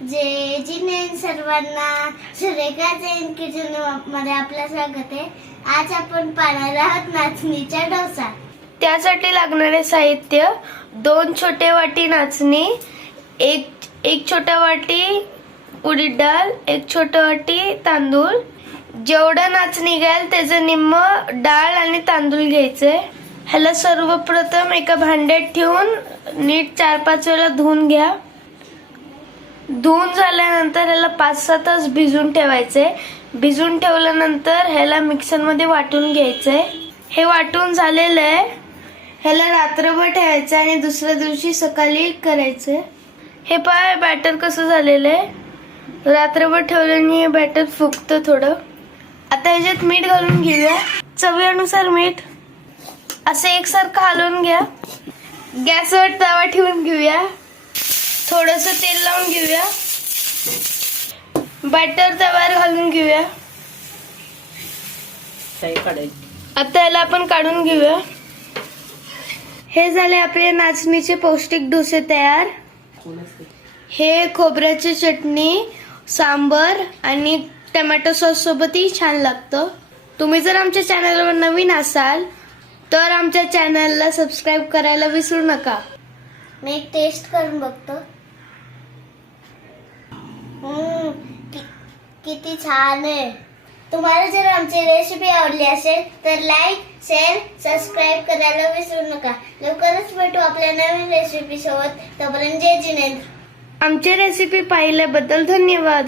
जय जिनेन सर्वांना. सुरेखा जैन किचनमध्ये आपलं स्वागत आहे. आज आपण पाहणार आहोत नाचणीचा डोसा. त्यासाठी लागणारे साहित्य दोन छोटे वाटी नाचणी एक एक छोटा वाटी उडीद डाळ एक छोटं वाटी तांदूळ. जेवढं नाचणी घ्याल त्याचं निम्म डाळ आणि तांदूळ घ्यायचे. ह्याला सर्वप्रथम एका भांड्यात ठेवून नीट चार पाच वेळा धुवून घ्या. धुवून झाल्यानंतर ह्याला पाच सहा तास भिजून ठेवायचे. भिजून ठेवल्यानंतर ह्याला मिक्सरमध्ये वाटून घ्यायचंय हे वाटून झालेलं आहे. ह्याला रात्रभर ठेवायचं आणि दुसऱ्या दिवशी सकाळी करायचं. हे पाय बॅटर कसं झालेलं आहे. रात्रभर ठेवल्याने हे बॅटर फुगतं थोडं. आता ह्याच्यात मीठ घालून घेऊया. चवीनुसार मीठ. असं एकसारखं हलवून घ्या. गॅसवर तवा ठेवून थोडस तेल लावून घेऊया. बॅटर तव्यावर घालून घेऊया. आता याला आपण काढून घेऊया. हे झाले आपले नाचणीचे पौष्टिक डोसे तयार. हे खोबऱ्याची चटणी सांबर आणि टमॅटो सॉस सोबतही छान लागतं. तुम्ही जर आमच्या चॅनलवर नवीन असाल तर आमच्या चॅनलला सबस्क्राईब करायला विसरू नका. मी एक टेस्ट करून बघतो. हम्म, कि- किती छान आहे. तुम्हाला जर आमची रेसिपी आवडली असेल तर लाईक शेअर सबस्क्राईब करायला विसरू नका. लवकरच भेटू आपल्या नवीन रेसिपी सोबत. तोपर्यंत जय जिनेंद्र आमची रेसिपी पाहिल्याबद्दल धन्यवाद.